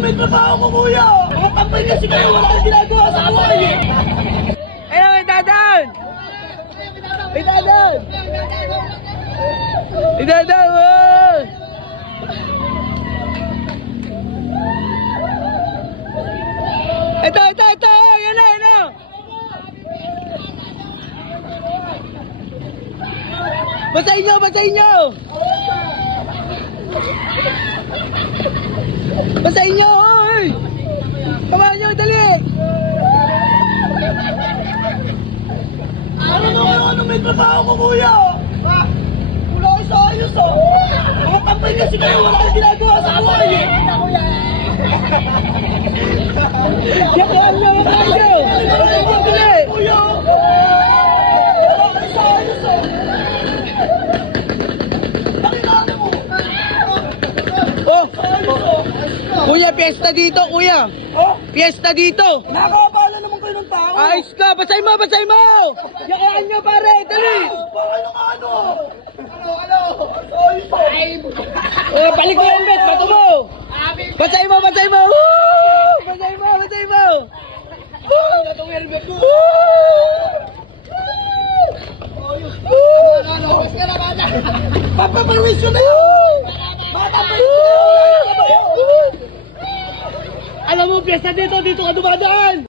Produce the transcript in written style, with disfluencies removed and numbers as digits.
May trabaho ko, kuya! Mga tampay kasi kayo, wala kang ginagawa sa buhay! Ayun, may dadaan! May dadaan! May dadaan, oh! Ito! Yan na! Basahin nyo! Basahin nyo, oy! Kamahan nyo, dali! Ano may trabaho ko, kuya? Wala kayo sa ayos, oh! Mga tampay kasi kayo, wala kang ginagawa sa buhay! Yakaan nyo! Dali! Kuya! Wala kayo sa ayos, oh! Pakilala mo! Oh! Ayos, oh! Kuya, piyesta dito, kuya! Oh! Piyesta dito! Nakakabala naman kayo ng tao! Ayos ka! Basahin mo! Yakaan nyo, pare! Dali! Bakit ng ano? Ano? Ayos, oh! Oh, balik mo yung bet! Bato mo! Basahin mo! Woo! Basahin mo! Woo! Papaperwisyo na yun! Alam mo, piyesta dito ka dumadaan!